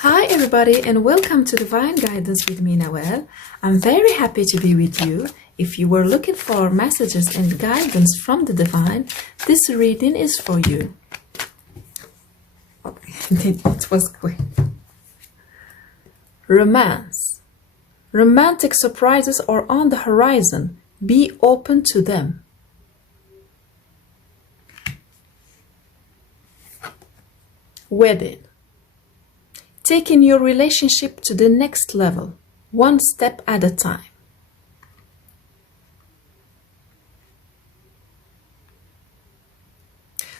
Hi everybody and welcome to Divine Guidance with me, Nawel. I'm very happy to be with you. If you were looking for messages and guidance from the Divine, this reading is for you. Okay, it was quick. Romance. Romantic surprises are on the horizon. Be open to them. Wedding. Taking your relationship to the next level, one step at a time.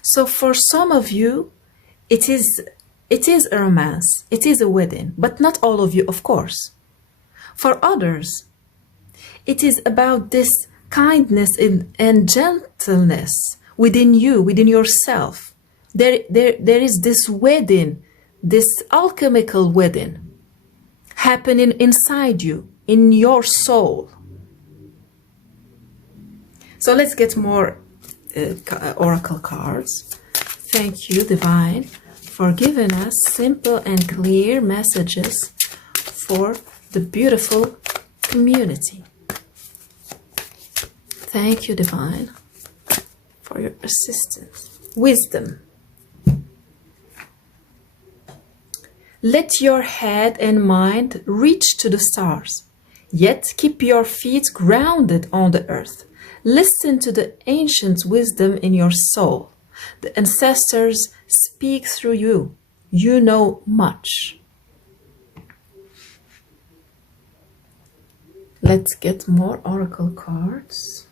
So for some of you, it is a romance, it is a wedding, but not all of you, of course. For others, it is about this kindness and gentleness within you, within yourself. There is this wedding, this alchemical wedding happening inside you, in your soul. So let's get more oracle cards. Thank you, Divine, for giving us simple and clear messages for the beautiful community. Thank you, Divine, for your assistance. Wisdom. Let your head and mind reach to the stars, yet keep your feet grounded on the earth. Listen to the ancient wisdom in your soul. The ancestors speak through you. You know much. Let's get more oracle cards.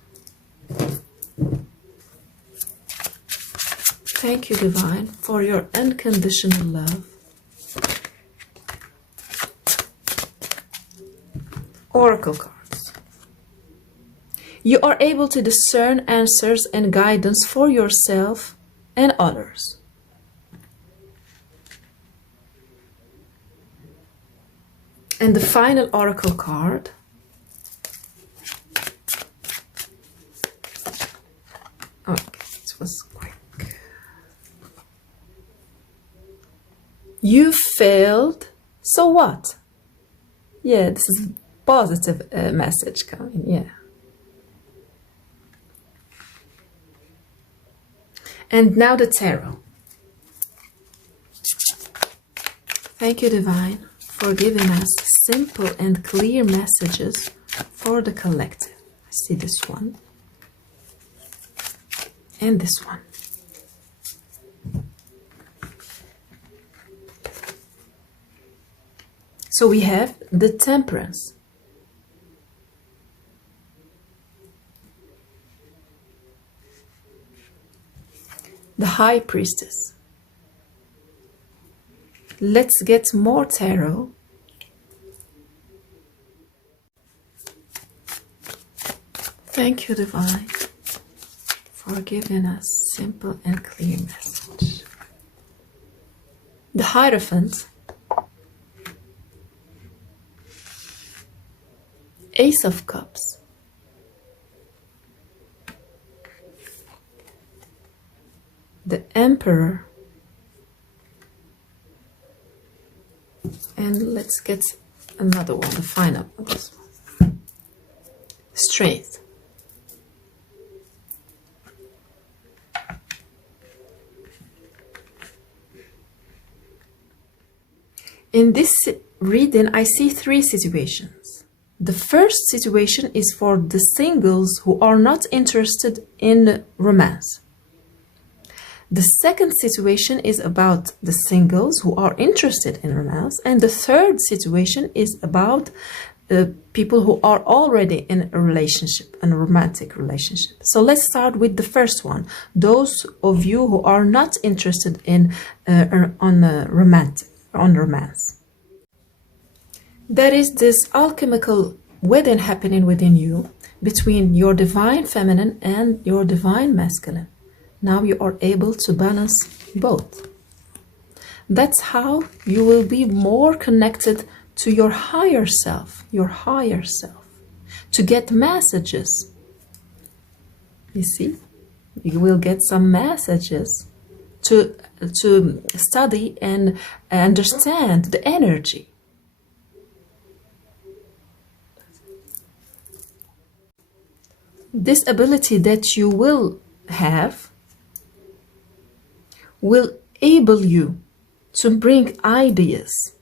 Thank you, Divine, for your unconditional love. Oracle cards. You are able to discern answers and guidance for yourself and others. And the final oracle card. Okay, it was quick. You failed, so what? Yeah, this is positive message coming, yeah. And now the tarot. Thank you, Divine, for giving us simple and clear messages for the collective. I see this one and this one. So we have the Temperance. The High Priestess. Let's get more tarot. Thank you, Divine, for giving us simple and clear message. The Hierophant. Ace of Cups. The Emperor. And let's get another one, the final one. This one. Strength. In this reading, I see three situations. The first situation is for the singles who are not interested in romance. The second situation is about the singles who are interested in romance. And the third situation is about people who are already in a relationship, a romantic relationship. So let's start with the first one. Those of you who are not interested in romance. There is this alchemical wedding happening within you between your divine feminine and your divine masculine. Now you are able to balance both. That's how you will be more connected to your higher self, to get messages. You see, you will get some messages to study and understand the energy. This ability that you will have will enable you to bring ideas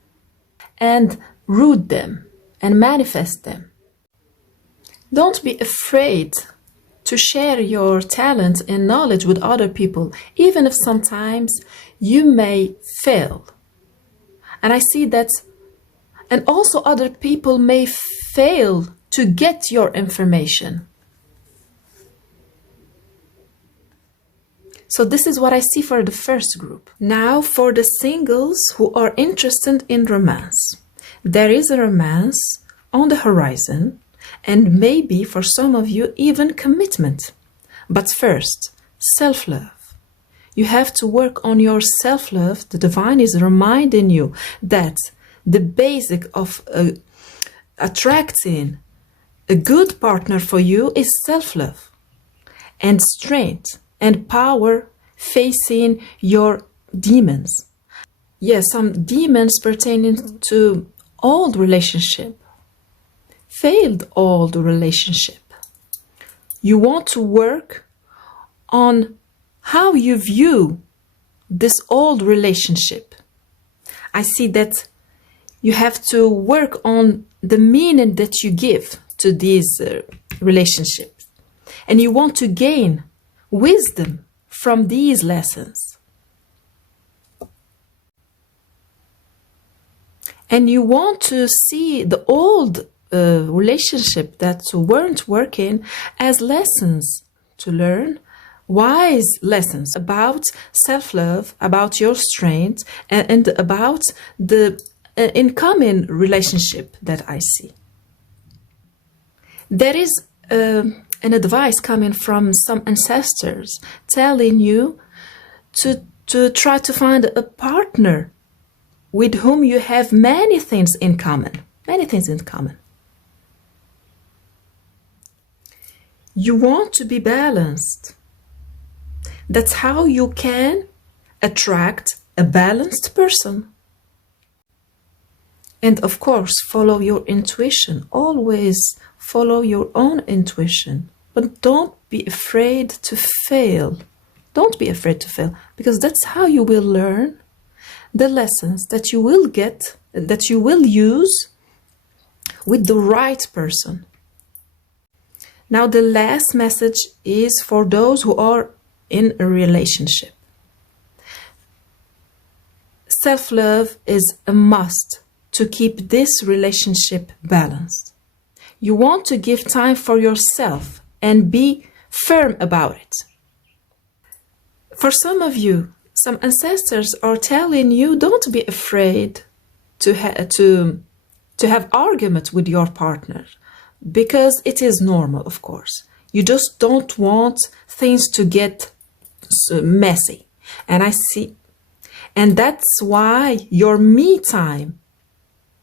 and root them and manifest them. Don't be afraid to share your talent and knowledge with other people, even if sometimes you may fail. And I see that, and also other people may fail to get your information. So this is what I see for the first group. Now for the singles who are interested in romance. There is a romance on the horizon, and maybe for some of you even commitment. But first, self-love. You have to work on your self-love. The divine is reminding you that the basic of attracting a good partner for you is self-love and strength and power facing your demons. Yes, some demons pertaining to old relationship, failed old relationship. You want to work on how you view this old relationship. I see that you have to work on the meaning that you give to these relationships, and you want to gain wisdom from these lessons. And you want to see the old relationship that weren't working as lessons to learn, wise lessons about self-love, about your strength, and about the incoming relationship that I see. There is an advice coming from some ancestors telling you to try to find a partner with whom you have many things in common. Many things in common. You want to be balanced. That's how you can attract a balanced person. And of course, follow your intuition. Always follow your own intuition. But don't be afraid to fail. Don't be afraid to fail, because that's how you will learn the lessons that you will get, that you will use with the right person. Now, the last message is for those who are in a relationship. Self-love is a must to keep this relationship balanced. You want to give time for yourself and be firm about it. For some of you, some ancestors are telling you, don't be afraid to have argument with your partner, because it is normal, of course. You just don't want things to get messy. And that's why your me time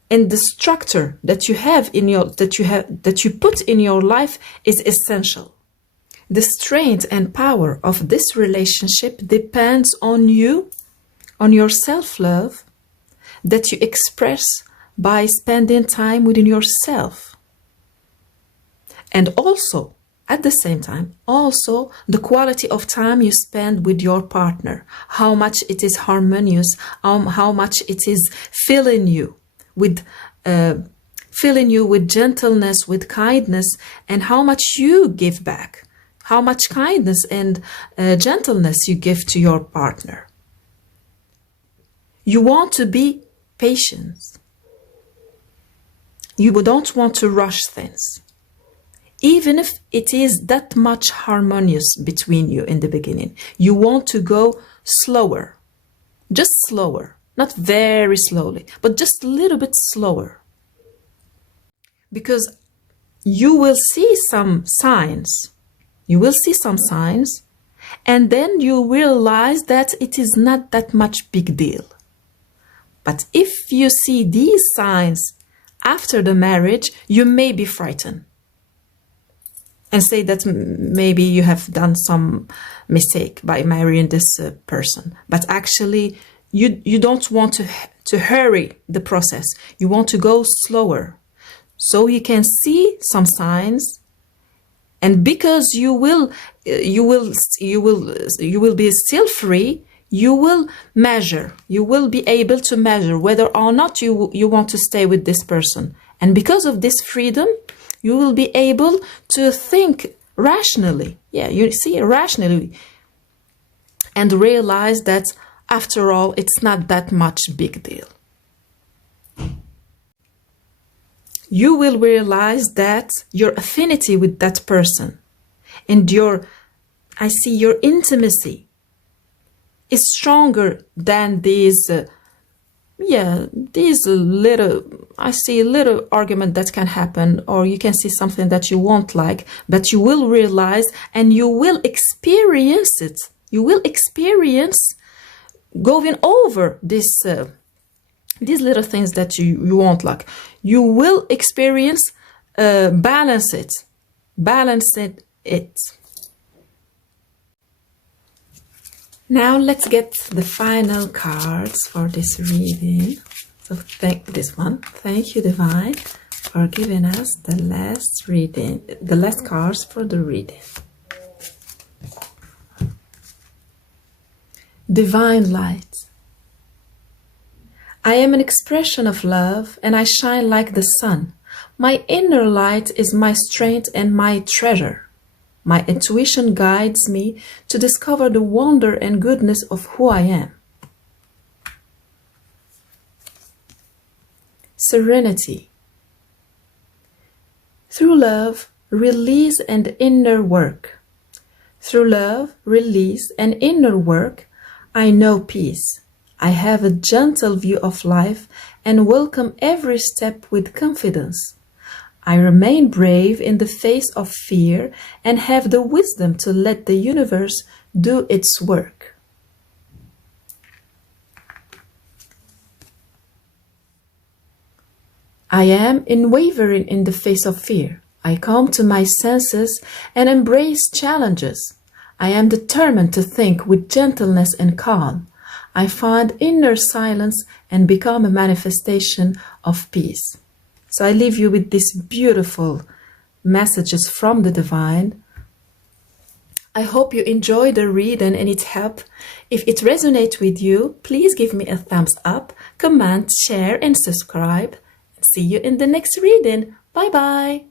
and the structure that you put in your life is essential. The strength and power of this relationship depends on you, on your self-love that you express by spending time within yourself. And also, at the same time, also the quality of time you spend with your partner, how much it is harmonious, how much it is filling you with gentleness, with kindness, and how much you give back, how much kindness and gentleness you give to your partner. You want to be patient. You don't want to rush things, even if it is that much harmonious between you in the beginning. You want to go slower, just slower, not very slowly, but just a little bit slower. Because you will see some signs. You will see some signs, and then you realize that it is not that much big deal. But if you see these signs after the marriage, you may be frightened. and say that maybe you have done some mistake by marrying this person, but actually you don't want to hurry the process. You want to go slower, so you can see some signs, and because you will be still free, you will measure. You will be able to measure whether or not you want to stay with this person, and because of this freedom, you will be able to think rationally. Yeah, you see, rationally, and realize that after all, it's not that much big deal. You will realize that your affinity with that person and your intimacy is stronger than these little argument that can happen, or you can see something that you won't like, but you will realize and you will experience it. You will experience going over these little things that you won't like. You will experience balance it. Now let's get the final cards for this reading. So this one. Thank you, Divine, for giving us the last reading, the last cards for the reading. Divine light. I am an expression of love, and I shine like the sun. My inner light is my strength and my treasure. My intuition guides me to discover the wonder and goodness of who I am. Serenity. Through love, release and inner work. Through love, release and inner work, I know peace. I have a gentle view of life and welcome every step with confidence. I remain brave in the face of fear and have the wisdom to let the universe do its work. I am unwavering in the face of fear. I come to my senses and embrace challenges. I am determined to think with gentleness and calm. I find inner silence and become a manifestation of peace. So I leave you with these beautiful messages from the Divine. I hope you enjoyed the reading and it helped. If it resonates with you, please give me a thumbs up, comment, share, and subscribe. See you in the next reading. Bye bye.